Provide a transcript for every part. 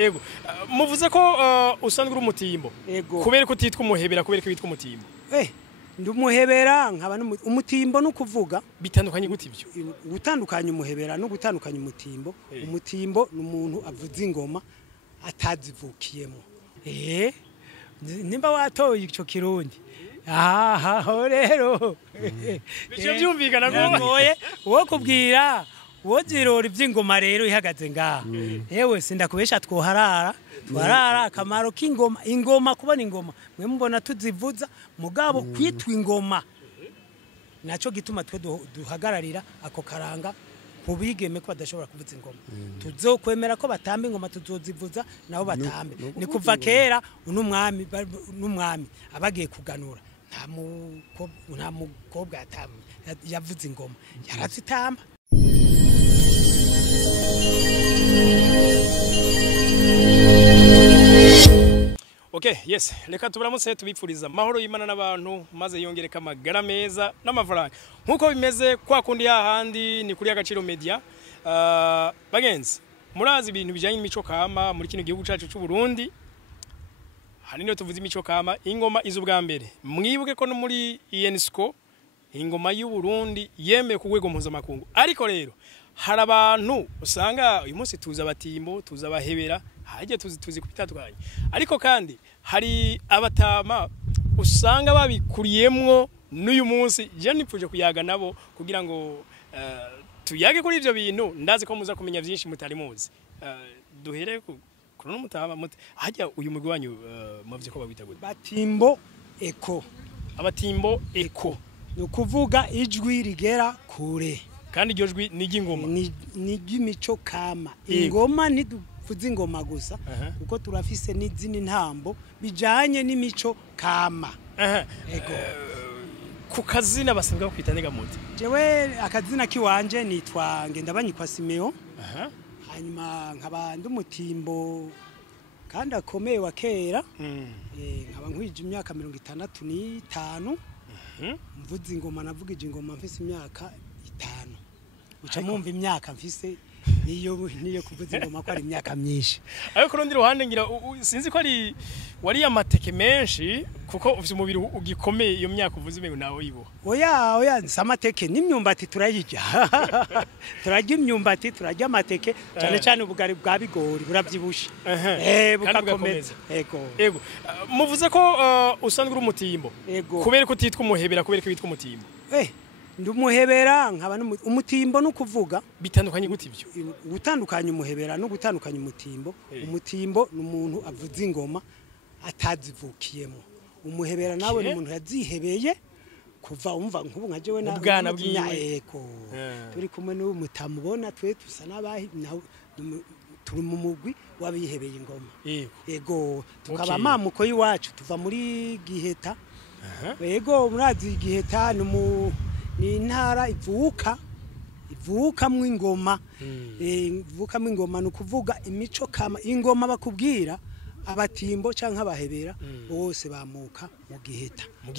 Yego muvuze ko usanzwe uri umutimbo kubera ko utitwa umuhebera kubera ko witwa umutimbo ndi umuhebera nkaba umutimbo no kuvuga bitandukanye gute ibyo gutandukanya umuhebera no gutandukanya umutimbo umutimbo n'umuntu avuza ingoma atazivukiyemo nimba watoye ico kirundi rero bice byumvikana ngoye wo kubwira wozirora ivy'ingoma rero ihagaze ngaha yewe sindakubesha twoharara akamaro k'ingoma ingoma kubona ingoma mwe mubona tuzivuza mugabo kwitwa ingoma naco gituma twe duhagararira ako karanga kubigeme ko badashobora kuvuza ingoma tuzokwemera ko batamba ingoma tuzozivuza nabo batambe ni kuva kera n'umwami abagiye kuganura nta mukobwa yavuza ingoma yarazitamba. Okay, yes, reka tubaramutse tubipfuriza mahoro y'Imana n'abantu maze yongereka amagara meza n'amafaranga. Nkuko bimeze kwa kundi hahandi ni kuri Agaciro Media. Bagenzi, murazi ibintu bijanye n'imico kama muri kino gihugu cacu cy'u Burundi. Hanino tuvuze imico kama, ingoma izubwa mbere. Mwibuke ko no muri UNESCO ingoma y'u Burundi yemeye ku rwego mpuzamakungu. Ariko rero hari abantu usanga uyu munsi tuza abatimbo tuza abahebera haje tuzi kubitatwanye ariko kandi hari abatama usanga babikuriyemwo n'uyu munsi je nipfuje kuyaga nabo kugira ngo tuyage kuri ivyo bintu ndazi ko muza kumenya byinshi mutari muzi duhere kuri no mutama mute haje uyu mugwi wanyu muvye ko babita gute batimbo eko abatimbo eko no kuvuga ijwi rigera kure kandi iryo jwi ni ry'ingoma ni ry'imico kama ingoma ntiduvuze ingoma gusa kuko turafise n'izindi ntambo bijanye n'imico kama ego ku kazina basanzwe kwita nega muti jewe akazina kiwanje nitwa Ngendabanyikwa Simeo hanyuma nkaba ndumutimbo kandi akomeye wa kera nkaba nkwije imyaka 65 mvuze ingoma navugije ingoma mfise imyaka 5 uca mumva imyaka mfise niyo kuvuza ingoma ko ari imyaka myinshi ariko kurundi ruhande ngira sinzi ko ari wari amateke menshi kuko ufite umubiri ugikomeye iyo myaka uvuze imengo nawe yibo oya nsamateke n'imyumbati turayijya turajya imyumbati turajya amateke cyane cyane ubugari bwa bigori buravyibushe bukakomeza ego muvuze ko usanzwe uri umutimbo kubera ko utitwa umuhebera kubera ko witwa umutimbo ndi umuhebera nkaba umutimbo no kuvuga bitandukanye gute ibyo gutandukanya umuhebera no gutandukanya umutimbo umutimbo n'umuntu avuza ingoma atazivukiyemo umuhebera nawe n'umuntu yazihebeye kuva umva nkubu nka jewe na ubwana bw'iyeko turi kumwe n'umutamubona twe tusa nabahi turi mu mugwi wabihebeye ingoma yego tukaba mamuko yiwacu tuva muri Giheta yego murazi Giheta ni intara ivukamwe ingoma ivukamwe ingoma no kuvuga imico kama ingoma bakubwira abatimbo canke abahebera bose bamuka mu Giheta mu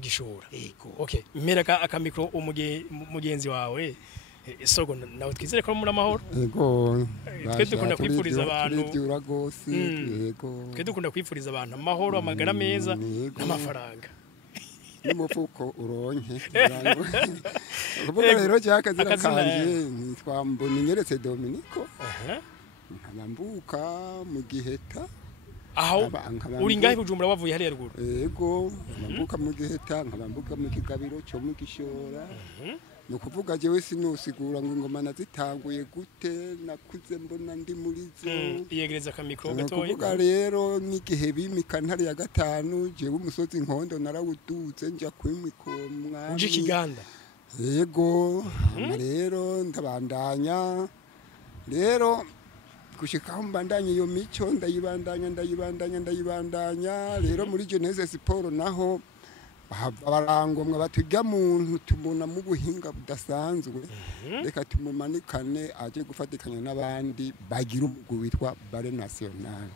gishora yego okay meraka akamikro umugenzi wawe sogo nawe twizere ko muri amahoro yego twe dukunda kwifuriza abantu yego twe dukunda kwifuriza abantu amahoro amagara meza n'amafaranga n'umufuko uronke kuvuga rero cyakazira kanje nitwa Mboninyeretse Dominico nkabambuka mu Giheta aho uri ngahe Bujumbura wavuye hariya ruguru yego nkabambuka mu Giheta nkabambuka mu Kigabiro cyo mu Gishora no kuvuga jewe sinusigura ngo ingoma nazitanguye gute nakuze mbona ndi muri zo iyegereza kamikro gatoyi kuvuga rero n'igihe bimika ntari ya gatanu jewe umusozi nkondo narawuduze nja kwimiko mwami uje Kiganda yego rero ndabandanya rero gushika mbandanye iyo mico ndayibandanya rero muri Jeunesse Sport naho abarangomwa batujya muntu tubona mu buhinga budasanzwe reka tumumanikane aje gufatikanya n'abandi bagira umugwi witwa Bare National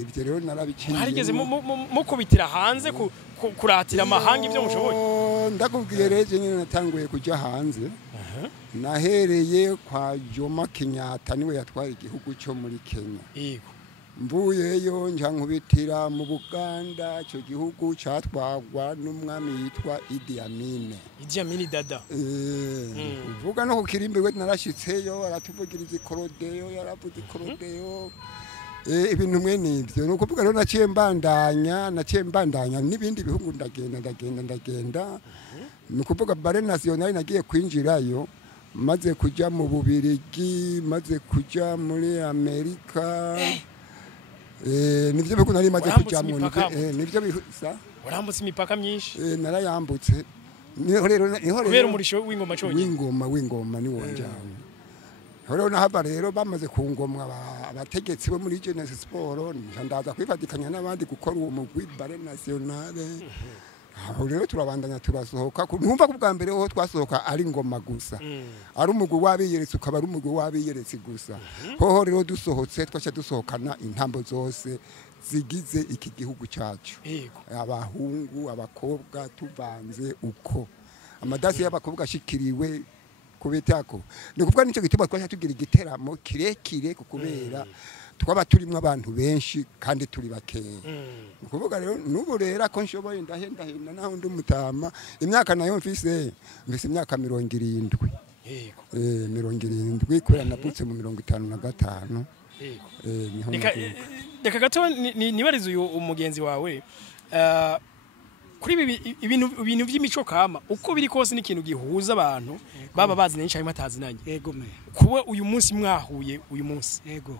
ibyo rero narabiciye harigeze mukubitira hanze kuratira amahanga ibyo mushoboye ndakubwiye reje nyine natanguye kujya hanze nahereye kwa Jomo Kenyatta niwe yatwara igihugu cyo muri Kenya yego mvuyeyo nja nkubitira mu Buganda icyo gihugu cyatwagwa n'umwami yitwa Idi Amin dada uvuga no kukirimbe we narashitseyo aratuvugiriza ikorodeyo yaravuze ikorodeyo ibintu mwe nivyo nuko vuga rero naciye mbandanya n'ibindi bihugu ndagenda nukuvuga bare national nagiye kwinjirayo maze kuja mu Bubirigi maze kuja muri Amerika nivyo bihugu nari maze kujamwo nivyo bisa warambutse imipaka myinshi narayambutse niho rero kubera umurisho w'ingoma cyo w'ingoma ni wonjana rero nahava rero bamaze kungomwa abategetsi bo muri Genesis Sport ndaza kwifatikanya n'abandi gukora uwo mugwi bare nationale aho rero turabandanya turasohoka ntumva ku bwa mbere ho twasohoka ari ngoma gusa ari umugwi wabiyeretse ukaba ari umugwi wabiyeretse gusa hoho rero dusohotse twacha dusohokana intambo zose zigize iki gihugu cyacu abahungu abakobwa tuvanze uko amadasi y'abakobwa ashikiriwe kubitako nikuvuga nico gituma twacha tugira igiteramo kirekire kukubera twaba turimo abantu benshi kandi turi bakeye ukuvuga rero nubu rera ko nshoboye ndahenda naho ndi mutama imyaka nayo mfise imyaka 70 yego 70 kwera navutse mu 55 yego reka gato nibariza uyu umugenzi wawe kuri ibintu by'imico kama uko biri kose n'ikintu gihuza abantu baba bazinanye cyangwa batazinanye yego me kuba uyu munsi mwahuye uyu munsi yego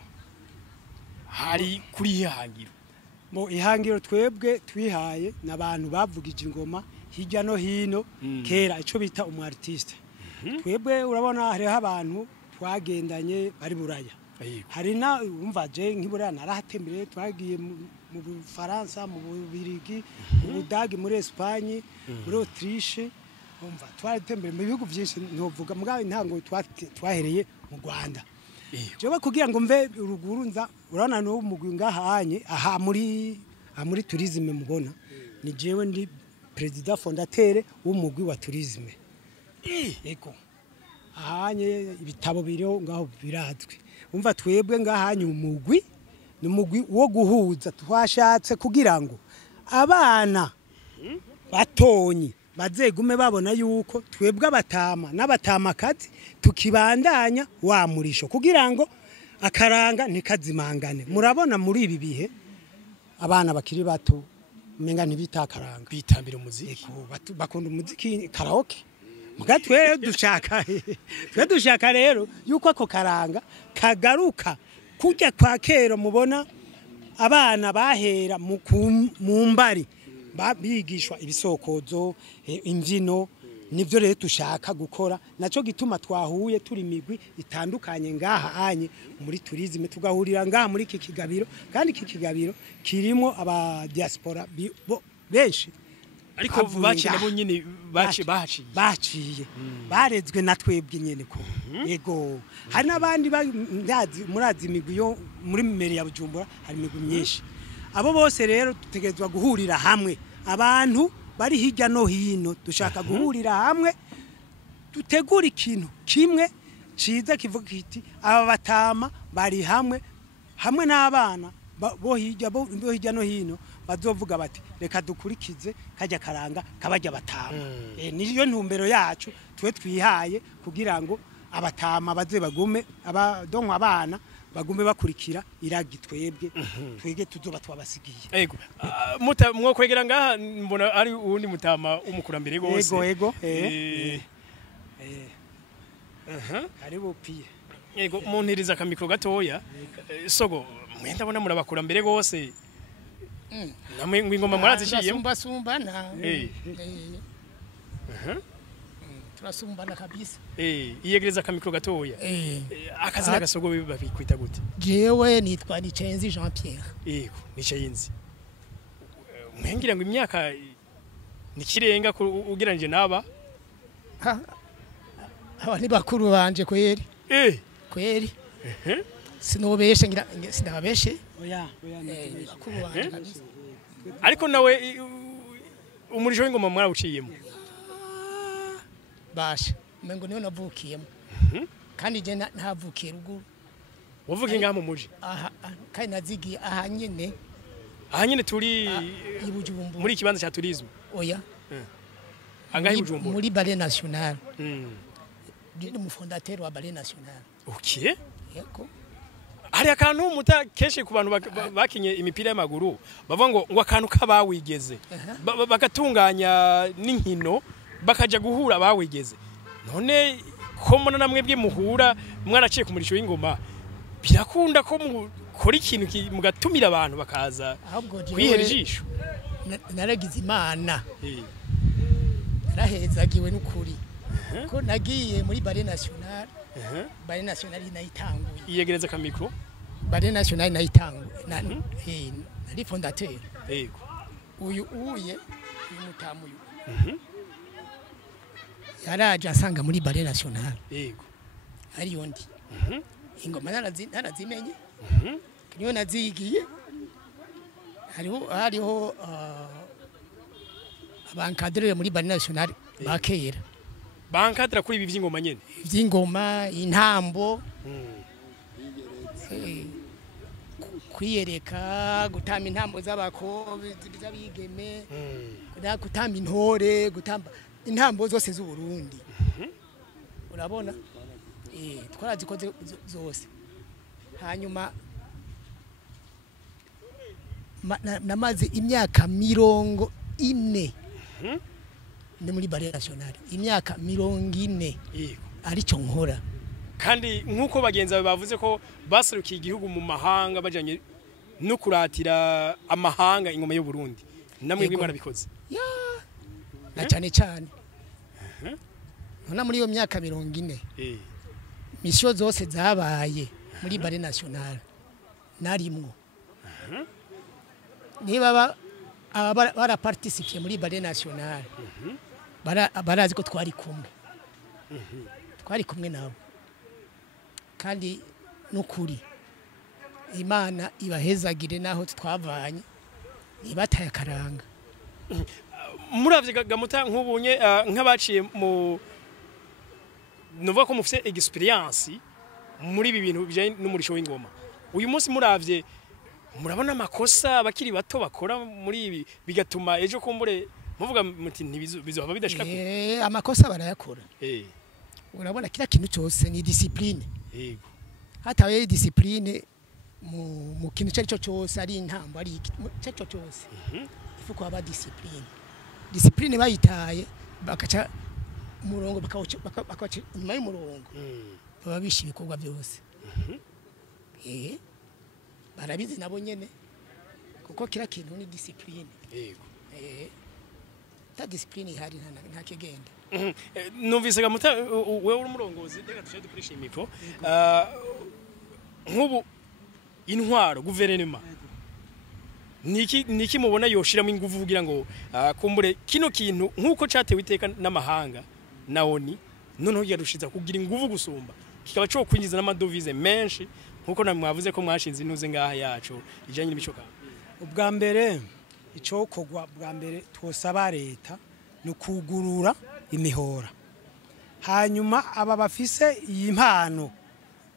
hari kuri ihangiro mo ihangiro twebwe twihaye nabantu bavugije ingoma hirya no hino kera ico bita umu artiste twebwe urabona hari abantu twagendanye bari buraya hari na umva je nk'ibura narahatembere twagiye mu Faransa mu Birigi mu Budage muri Espagne muri Autriche umva twaratembere mu bihugu byinshi ntovuga mugabo intango twahereye mu Rwanda Joba kugira ngo mve uruguru nza urana no mugwi ngahanye aha muri tourisme mubona ni jewe ndi president fondateur w'umugwi wa tourisme yego ahanye ibitabo biriho ngaho birazwe umva twebwe ngahanye umugwi ni umugwi wo guhuza twashatse kugira ngo abana batonyi bazegume babona yuko twebwe abatama n'abatamakazi tukibandanya wa murisho kugira ngo akaranga ntikazimangane murabona muri ibi bihe abana bakiri bato menga ntibitakaranga bitambira umuziki bakunda umuziki karaoke mugatwe dushaka rero yuko ako karanga kagaruka kujya kwa kero mubona abana bahera mu mbari bigishwa ibisokozo imbyino nibyo rero tushaka gukora naco gituma twahuye turi migwi itandukanye ngaha anye muri tourisme tugahurira ngaha muri iki kigabiro kandi iki kigabiro kirimo aba diaspora benshi ariko baciye nabo nyine baciye barezwe na twebwe nyene ko yego hari nabandi murazi imigwi yo muri meri ya Bujumbura hari imigwi myinshi abo bose rero tutegezwa guhurira hamwe abantu bari hirya no hino dushaka guhurira hamwe dutegura ikintu kimwe ciza kivuga kiti aba batama bari hamwe n'abana bo hirya no hino bazovuga bati reka dukurikize kajya karanga kabajya batama niyo ntumbero yacu twe twihaye kugira ngo abatama baze bagume abadonwa abana bagume bakurikira iragi twege tuzoba twabasigiye yego mwokwegera ngaha mbona ari uwundi mutama umukurambere gose yego karibu pie yego muntiriza akamikro gatoya sogo mwenda bona murabakurambere gose namwe ngingoma mwarazishiye sumbana turasumbana kabisa iyegereza akamikro gatoya akazina gasogo babikwita gute jewe nitwa Nicenzi Jean Pierre yego Nicenzi mwengira ngo imyaka nikirenga ugeranje naba aba ni bakuru banje kweri kweri sinobeshe ngira sinabeshe oya bakuru banje kabisa ariko nawe umurisho w'ingoma mwarawuciyemo basha mengo niyo navukiyemo kandi je ntavukiye ruguru wavukiye ngaha mu muji aha kandi nazigiye aha nyene turi i Bujumbura muri ikibanza cya tourisme oya angahe Bujumbura muri Ballet National ndi mu fondateur wa Ballet National okay yego hari akantu muta kenshi ku bantu bakinye imipira y'amaguru bavuga ngo akantu kabawigeze bagatunganya n'inkino bakaja guhura bawigeze none ko mona namwebwe muhura mwaraciye ku murisho w'ingoma birakunda ko mukora ikintu mugatumira abantu bakaza kwihera ijisho naragize imana narahezagiwe n'ukuri ko nagiye muri Ballet National Ballet National inayitanguye iyegereza ka micro Ballet National inayitanguye nari fondateur yego uyu mutamu yaraje asanga muri Ballet National yego ari yondi ingoma narazimenye niyo nazigiye hariho abankadrere muri Ballet National bakera bankadra kuri ibi vy'ingoma nyene vy'ingoma intambo kwiyereka gutamba intambo z'abigeme gutamba intore gutamba intambo zose z'u Burundi urabona twarazikoze zose hanyuma namaze imyaka 40 ndi muri Ballet National imyaka 40 aricyo nkora kandi nkuko bagenza bavuze ko baserukiye igihugu mu mahanga bajanye no kuratira amahanga ingoma y'u Burundi namwe bw'imana bikoze na cyane nona muri iyo myaka 40 misio zose zabaye muri Ballet National narimwo niba bara participer muri Ballet National barazi ko twari kumwe nabo kandi nukuri Imana ibahezagire naho twavanye ibataye karanga muravye gamuta nk'ubunye nk'abaciye mu nuvuga ko mufite experience muri ibi bintu bijanye n'umurisho w'ingoma uyu munsi muravye murabona amakosa abakiri bato bakora muri ibi bigatuma ejo kumbure muvuga muti ntibizohava bidashika amakosa barayakora urabona kila kintu cyose ni discipline yego hatabaye discipline mu kintu cyo cyose ari intambo ari cyo cyose ifuko aba discipline bayitaye bakaca umurongo bakaca nyuma y'umurongo baba bishi ibikorwa byose barabizi nabo nyene kuko kila kintu ni discipline yego ta discipline ihari nta kigenda numvise gamuta wewe uri umurongozi reka tuje dukoresha imiko nk'ubu intwaro guverinoma niki mubona yoshiramo ingufu kugira ngo kumbure kino kintu nkuko catewe iteka n'amahanga naoni noneho yarushiza kugira ingufu gusumba kikaba cyo kwinjiza n'amadovize menshi nkuko namwavuze ko mwashinze intuze ngaha yacu ijanye n'imico ka ubwa mbere ico kogwa bwa mbere twosaba leta no kugurura imihora hanyuma aba bafise iyi mpano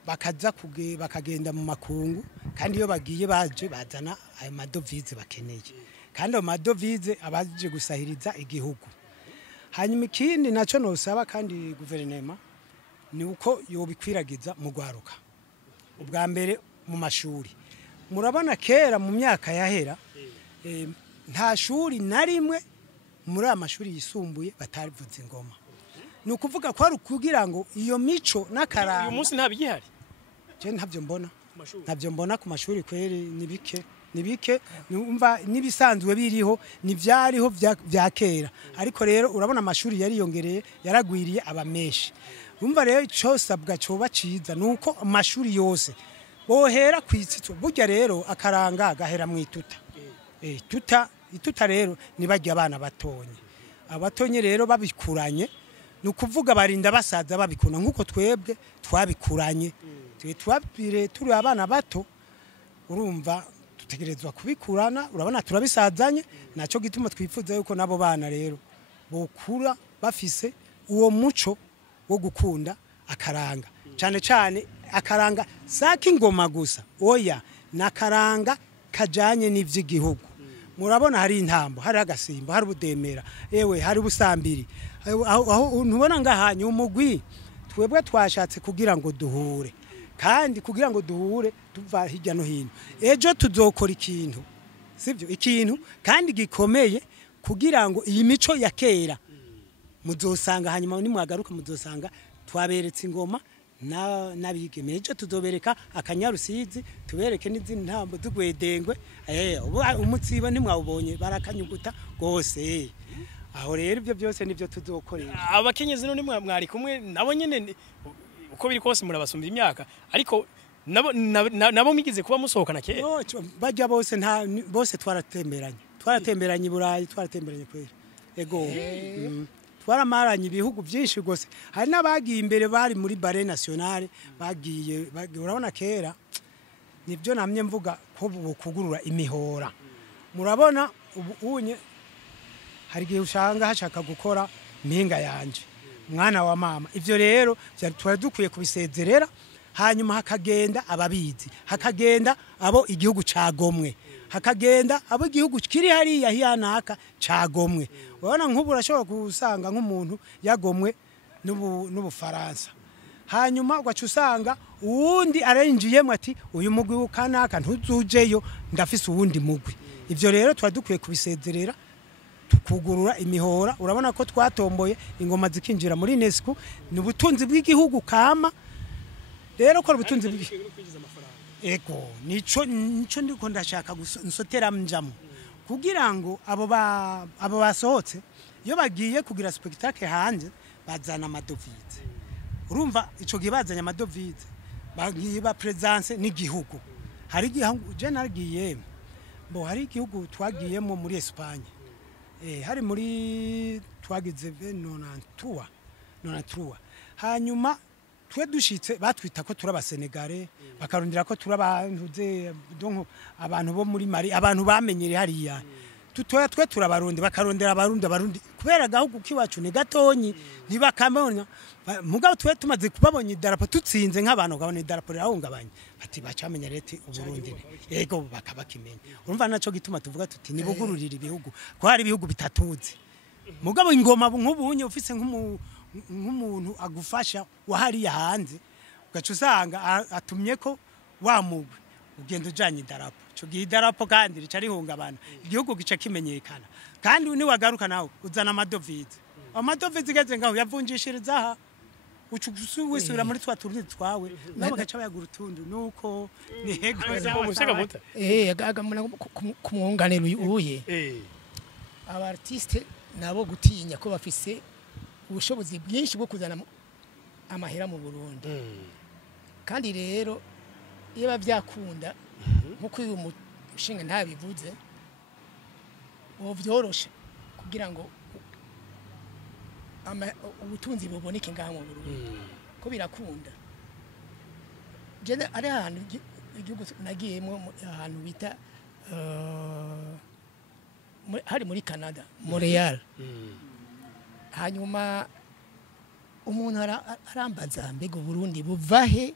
bakaza bakagenda mu makungu kandi iyo bagiye baje bazana ayo madovize bakeneye kandi ayo madovize abaje gusahiriza igihugu hanyuma ikindi naco nosaba kandi guverinoma ni uko yobikwiragiza mu gwaruka ubwa mbere mu mashuri murabona kera mu myaka yahera nta shuri narimwe muri amashuri yisumbuye batarivuze ingoma nukuvuga ko ari kugira ngo iyo mico n'akaranga uyu munsi ntabigihari je ntavyo mbona ku mashuri kweri nibike numva nibisanzwe biriho nivyariho vya kera ariko rero urabona amashuri yari yongereye yaragwiriye abamenshi umva rero icosabwa coba ciza nuko amashuri yose bohera kwitsitso burya rero akaranga gahera mwituta ituta rero nibajya abana abatonye rero babikuranye nukuvuga barinda basaza babikuna nkuko twebwe twabikuranye twabire turi abana bato urumva tutegerezwa kubikurana urabona turabisazanye naco gituma twifuza yuko nabo bana rero bokura bafise uwo muco wo gukunda akaranga cyane cyane akaranga saka ingoma gusa oya nakaranga kajanye n'ivy'igihugu murabona hari intambo hari agasimba hari ubudemera ewe hari ubusambiri aho ntubona ngahanye umugwi twebwe twashatse kugira ngo duhure kandi kugira ngo duhure tuva hirya no hino ejo tuzokora ikintu sivyo ikintu kandi gikomeye kugira ngo iyi mico ya kera muzosanga hanyuma nimwagaruka muzosanga twaberetse ingoma nabigeme ejo tuzobereka akanyarusizi tubereke n'izindi ntambo z'ugwedengwe umutsiba nimwawubonye barakanyuguta gose aho rero ibyo byose nivyo tuzokoresha abakenyezi none mwari kumwe nabo nyene uko biri kose murabasumba imyaka ariko nabo migize kuba musohokana kera bajya bose twaratemberanye i Burayi twaratemberanye kwera ego twaramaranye ibihugu byinshi gose hari n'abagiye imbere bari muri bare nationale bagiye urabona kera nibyo namye mvuga ko kugurura imihora murabona unye hari gihe ushanga hashaka gukora impinga yanje mwana wa mama ivyo rero twari dukwiye kubisezerera hanyuma hakagenda ababizi hakagenda abo igihugu cagomwe hakagenda abo igihugu kiri hariya hiyanaka cagomwe urabona nk'ubu urashobora gusanga nk'umuntu yagomwe n'ubufaransa hanyuma ugaca usanga uwundi arinjiyemo ati uyu mugwi ukanaka ntuzujeyo ndafise uwundi mugwi ivyo rero twari dukwiye kubisezerera tukugurura imihora urabona ko twatomboye ingoma zikinjira muri UNESCO ni ubutunzi bw'igihugu kama rero ko ubutunzi ego nico ndiko ndashaka nsotera mjamo kugira ngo abo basohotse iyo bagiye kugira spectacle hanze bazana amadovize urumva ico gibazanya amadovize bagiye ba presence n'igihugu hari igihugu je nagiye hari igihugu twagiyemo muri Espagne hari muri twagize 93 hanyuma twe dushitse batwita ko turaba Senegale bakarundira ko turabantuze donc abantu bo muri Mali abantu bamenyere hariya tutoya twe turabarundi bakarondera abarundi kubera gahugu kiwacu ni gatonyi ntibakamenya mugabo twe tumaze kubabonye idarapo tutsinze nk'abantu gabone idarapo rahungabanye bati bacamenya leti uburundi yego bakabakimenya urumva naco gituma tuvuga tuti nibugururira ibihugu ko hari ibihugu bitatuzi mugabo ingoma nk'ubunye ufise nk'umuntu agufasha wahariya hanze ugaca usanga atumye ko wamugwe ugenda ujanye idarapo cyo idarapo kandi rica rihungabana igihugu gica kimenyekana kandi niwagaruka nawe uzana amadovize igeze ngaho yavunjishiriza aha uwisubira muri twa turundi twawe nabo gaca bayagura utundu nuko nihego kumwunganira uye aba artiste nabo gutinya ko bafise ubushobozi bwinshi bwo kuzana amahera mu Burundi kandi rero iyo bavyakunda nkuko uyu mushinga ntabivuze byorosha kugira ngo ubutunzi buboneke ngaha mu Burundi ko birakunda je ari ahantu igihugu nagiyemo ahantu bita hari muri Canada Montreal hanyuma umuntu arambaza mbega Burundi buvahe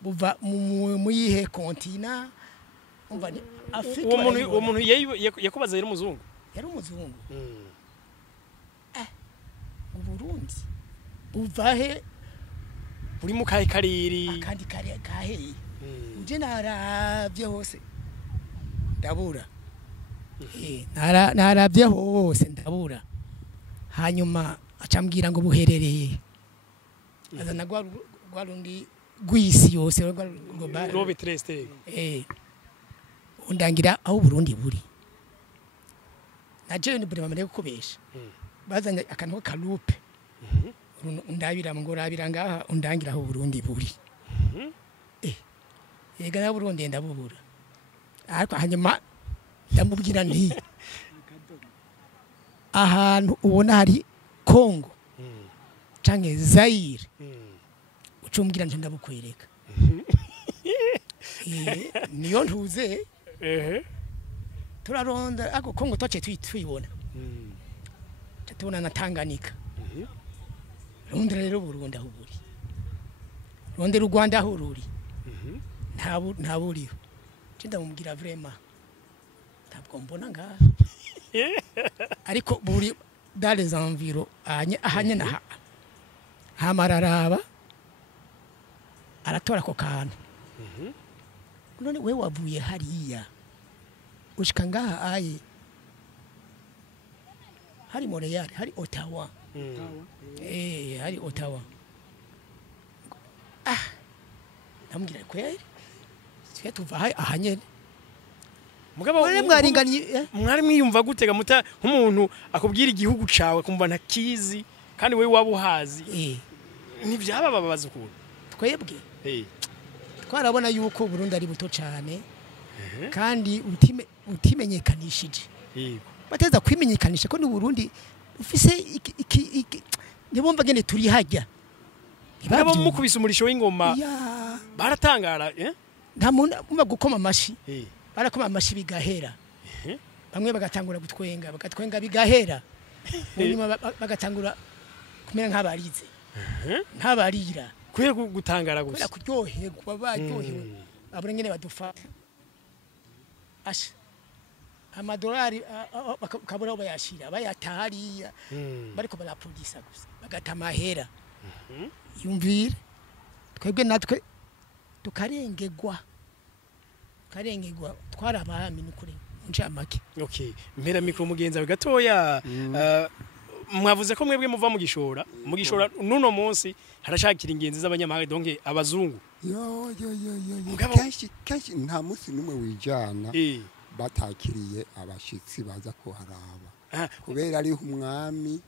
buva mu yihe kontina umva ni Afrika umuntu yakubaza yari umuzungu Burundi buvahe buri mu kahe kariri akandi kare kahe uje naravye hose ndabura naravye hose ndabura hanyuma acambwira ngo buherereye azana gwarundi gwisi yose Robe Treste undangira aho Burundi buri naje ni buri bamare gukobesha bazanye akantu kalupe undabira ngo rabira ngaha undangira aho Burundi buri yega na Burundi ndabubura ariko hanyuma ndamubwira nti ahantu ubona hari Kongo canke Zaire ucumbwira nje ndabukwereka niyo ntuze turaronda ako Kongo twace twibona tubona na Tanganyika rondera rero Burundi aho buri rondera u Rwanda aho ruri nta buriho cinda mumubwira vraiment ntabwo mbona ngaha ariko buri dans les environs ahanye na hamararaba aratora ko kantu none we wavuye hariya ushika ngaha aye hari Montreal hari Ottawa hari Ottawa namubwira kweri twe tuva ahanyene mugabo mwaringaniye mwari mwiyumva gutega muta nk'umuntu akubwira igihugu cawe kumva ntakizi kandi we wabuhazi ntivyabababaza ukuntu twebwe twarabona yuko Burundi ari buto cyane kandi utimenyekanishije bateza kwimenyekanisha ko ni Burundi ufise nibumva gene turi hajya mugabo mukubise umurisho w'ingoma baratangara nta muntu umva gukoma amashi barakoma amashi bigahera bamwe bagatangura bagatwenga bigahera nyuma bagatangura kumera nk'abarize nk'abarira kubera gutangara gusa kuryoherwa baryohewe abure nyene badufata asha amadolari kabura bayashira bayatahariya bariko baraprodisa gusa bagatamahera yumvire twebwe natwe tukarengegwa twarabami nukuri ncamake okay mpera mikro mugenza gatoya mwavuze ko mwebwe muva mu gishora nuno munsi harashakira ingenzi z'abanyamahanga donke abazungu yo kenshi nta munsi numwe wijana batakiriye abashitsi baza kuharaba kubera ari umwami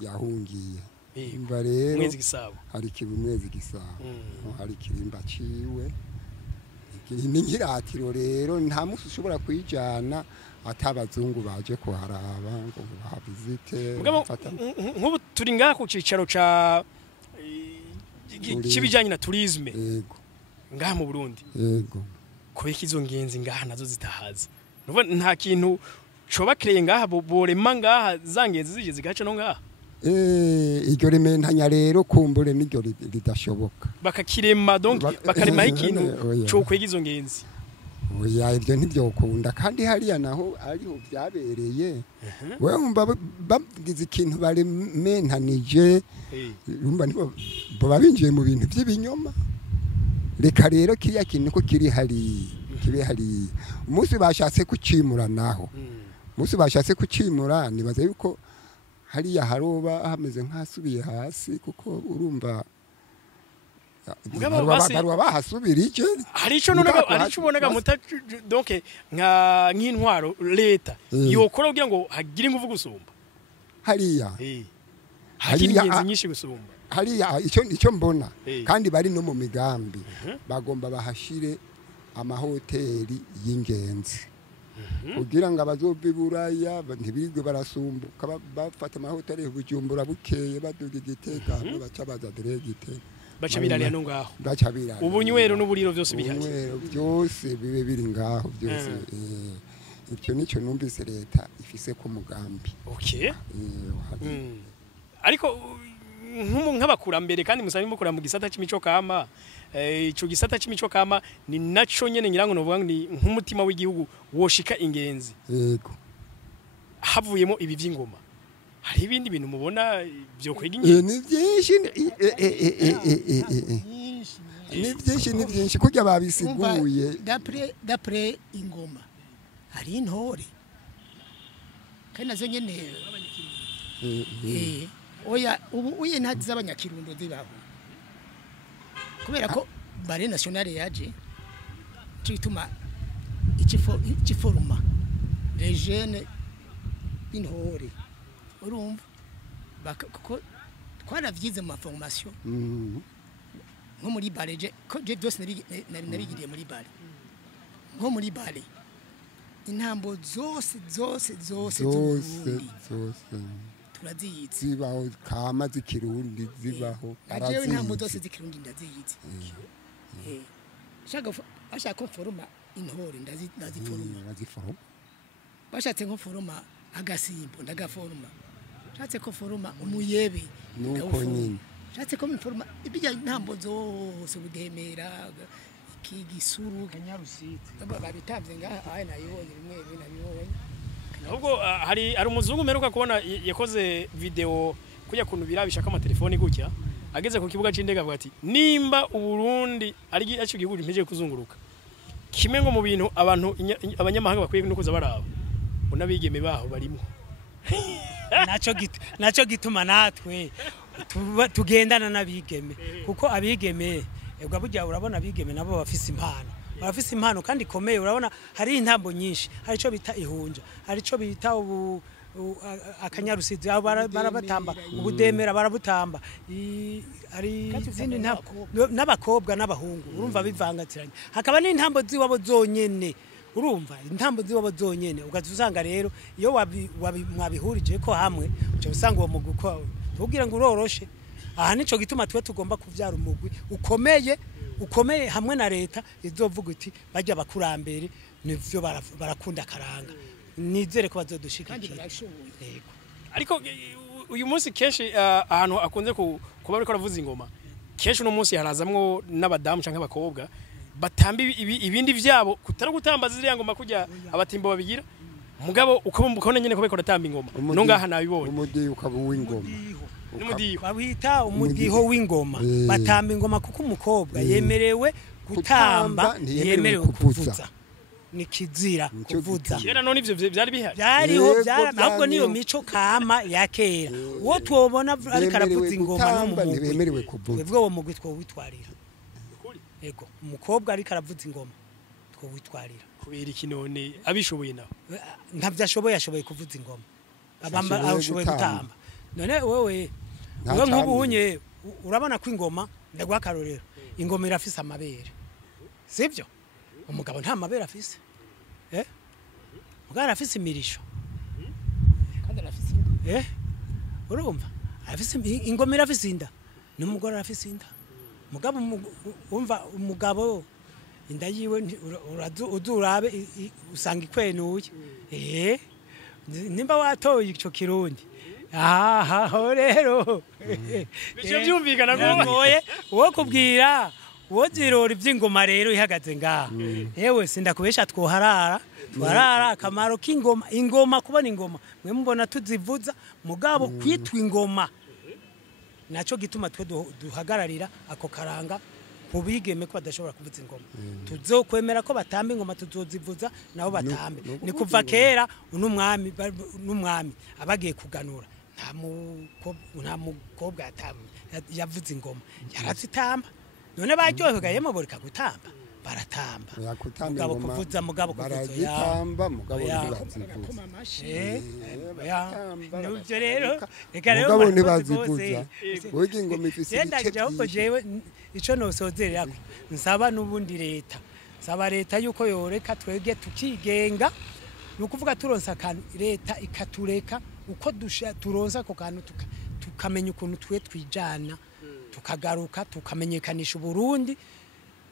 yahungiye imba rero mwezi gisabo hari kibumwezi gisabo hari kirimba ciwe ni ngiratiro rero nta munsi ushobora kwijana atabazungu baje kuharaba ngo bahabizite nk'ubu turi ngaha ku cicaro ca kibijanye na tourisme yego ngaha mu Burundi yego kubeka izo ngenzi ngaha nazo zitahaza nuva nta kintu coba kreye ngaha borema ngaha zangenzi zije zigaca no ngaha iryo rementanya rero kumbure n'iryo ridashoboka bakakirema donc bakarema ikintu cyo kwega izo ngenzi oya ibyo ntibyokunda kandi hariya naho ariho byabereye wewe umva bagize ikintu barementanije urumva nibo babinjiye mu bintu by'ibinyoma reka rero kiriya kintu ko kiri hari umunsi bashatse kucimura naho umunsi bashatse kucimura nibaza yuko hariya haroba hameze nk'asubiye hasi kuko urumva baruwa bahasubirije hari ico none ari cyo ubonaga muta donc nk'intwaro leta yokora kugira ngo hagire ingufu gusumba hariya hari ingenzi nyinshi gusumba hariya icyo mbona kandi bari no mu migambi bagomba bahashire amahoteli y'ingenzi kugira ngo abazova Buraya ntibirigwe barasumbuka bafata amahoteli y'Ubujumbura bukeye baduga Igitega baca baza Gitega baca birariya no ngaho baca birariya ubunywero n'uburiro byose bihari ubunywero byose bibe biri ngaho byose icyo nicyo numvise leta ifise ku mugambi okay ariko nk'abakurambere kandi musanzwe mukora mu gisata c'imico kama ico gisata c'imico kama ni naco nyene ngirango novuga ni nk'umutima w'igihugu woshika ingenzi yego havuyemo ibi vy'ingoma hari ibindi bintu mubona byo kwega ingenzi ni byinshi kujya babisiguye d'après ingoma hari intore kandi nazo nyene oya ubu uye ntazi z'abanyakirundo zibaho kubera ko bare nationale yaje cyituma ikiforuma les jeunes intore urumva kuko twaravyize mu formation nko muri baleje ko je byose nabigiriye muri bale nko muri bale intambo zose turaziyize zibaho kama zikirundi zibaho araziyize intambo zose zikirundi ndaziyize ashaka ko foruma intore ndaziforuma ndaziforuma bashatse nko foruma agasimbo ndagaforuma shatse ko foruma umuyebe nuko nyine shatse ko foruma ibijya ntambo zose budemera kigisuru kanyarusite babitavye ngaha ayi nayibonye bimwe nabibonye ahubwo hari umuzungu meruka kubona yakoze video kujya kuntu birabishaka amatelefoni gutya ageze ku kibuga c'indege avuga ati nimba uburundi ari aco gihugu impeje kuzunguruka kimwe ngo mu bintu abantu abanyamahanga bakwiye no kuza baraba unabigeme baho barimo naco gituma natwe tugendana n'abigeme kuko abigeme ebwa burya urabona abigeme nabo bafise impano kandi ikomeye urabona hari intambo nyinshi hari ico bita ihunja hari ico bita akanyarusizi barabatamba ubudemera barabutamba ari izindi ntambo n'abakobwa n'abahungu urumva bivangatiranye hakaba n'intambo ziwabo zonyene urumva intambo ziwabo zonyene ukazusanga rero iyo mwabihurije ko hamwe uca usanga uwo mugwi ko ubwira ngo uroroshe aha nico gituma twe tugomba kuvyara umugwi ukomeye hamwe na leta izovuga iti bajya bakurambere nivyo barakunda karanga nizere ko bazodushikira ariko uyu munsi kenshi ahantu akunze kuba ariko aravuza ingoma kenshi no munsi harazamwo n'abadamu canke abakobwa batamba ibindi vyabo kutari gutamba ziriya ngoma kujya abatimbo babigira mugabo ukabona nyene ko beko ratamba ingoma no ngaha nabibonye umudiho ukaba w'ingoma n'umudiho babita umudiho w'ingoma batamba ingoma kuko umukobwa yemerewe gutamba yemerewe kuvuza nikizira kuvuza kera none ivyo byari bihari byariho ahubwo niyo mico kama ya kera uwo twobona ariko aravuza ingoma no mu bemerewe kuvuza twebwe uwo mugwi twowitwarira ego umukobwa ariko aravuza ingoma twowitwarira kubera iki none abishoboye nawe ashoboye kuvuza ingoma abamba ashoboye gutamba none wewe nk'ubunye urabona ko ingoma ndagwa karorero ingoma irafise amabere sivyo umugabo nta mabere afise mugabo afise imirisho kandi arafise urumva afise ingoma irafise inda n'umugore arafise inda mugabo umva umugabo inda yiwe udurabe usanga ikwenuye nimba watoye ico kirundi aha rero bice byumvikana ngoye wo kubwira wo zirora ivy'ingoma rero ihagaze ngaha yewe sindakubesha twoharara akamaro k'ingoma ingoma kubona ingoma mwe mubona tuzivuza mugabo kwitwa ingoma naco gituma twe duhagararira ako karanga kubigeme ko badashobora kuvuza ingoma tuzokwemera ko batamba ingoma tuzozivuza nabo batambe ni kuva kera n'umwami abagiye kuganura nta mukobwa yavuza ingoma yarazitamba none baryohega yemo boreka gutamba baratamba mugabo kuvuza mugabo barazitamba mugabo nivyo rero reka rero mugabo ntibazivuza burya ingoma ifise ibice jewe ico nosozerera nsaba n'ubundi leta saba leta yuko yoreka twege tukigenga nukuvuga turonsa kan leta ikatureka uko turonsa ko kantu tukamenya ukuntu twe twijana tukagaruka tukamenyekanisha Burundi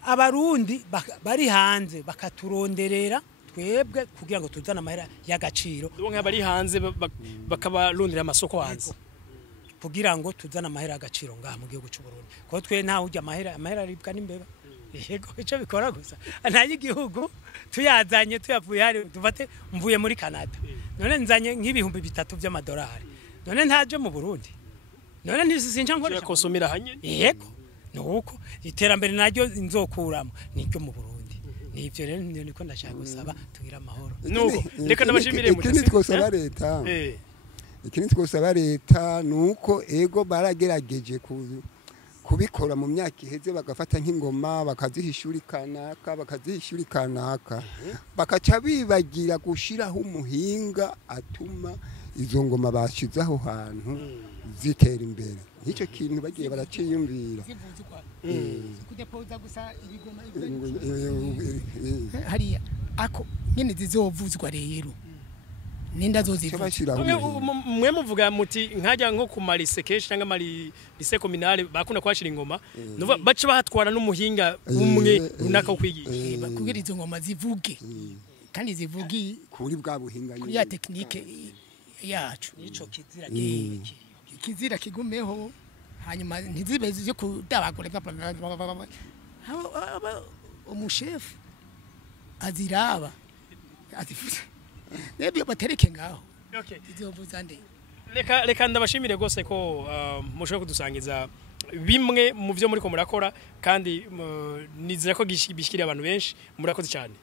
abarundi bari hanze bakaturonderera twebwe kugira ngo tuzana amahera y'agaciro donc bari hanze bakabarondera amasoko hanze kugira ngo tuzana amahera y'agaciro ngaha mu gihugu cy'u Burundi ko twe nta ujya amahera aribwa n'imbeba yego ico bikora gusa nta y'igihugu tuyazanye tuyavuye hari dufate mvuye muri Canada none nzanye nk'ibihumbi 3 by'amadolari none ntaje mu Burundi none ntisinja nkoresha konsumira hanye yego nuko iterambere naryo inzokuramo niryo mu Burundi nivyo rero niko ndashaka gusaba tugira amahoro nuko reka nabashimire mu ikindi twosaba leta ikindi twosaba leta nuko ego baragerageje kubikora mu myaka iheze bagafata nk'ingoma bakazihishura kanaka bakaca bibagira gushiraho umuhinga atuma izo ngoma bashizaho hantu zitera imbere nicyo kintu bagiye baraciyumvira kudepoza gusa ibigoma hariya ako nyene zizovuzwa rero ninda zozivuza mwe muvuga muti nkajya nko ku marise kenshi cyangwa mari lycée communale bakunda kwashira ingoma baca bahatwara n'umuhinga umwe runaka ukwigisha kugira izo ngoma zivuge kandi zivugi kuri bwa buhinga kuri ya technique yacu nico kizira Eh. ikizira kigumeho hanyuma ntizibe zo kudabagura umushefu aziraba azifuza nebyo batereke ngaho Okay. izovuza nde Reka ndabashimire gose ko mushobora kudusangiza bimwe mu byo muri ko murakora kandi nizera ko bishikira abantu benshi murakoze cyane.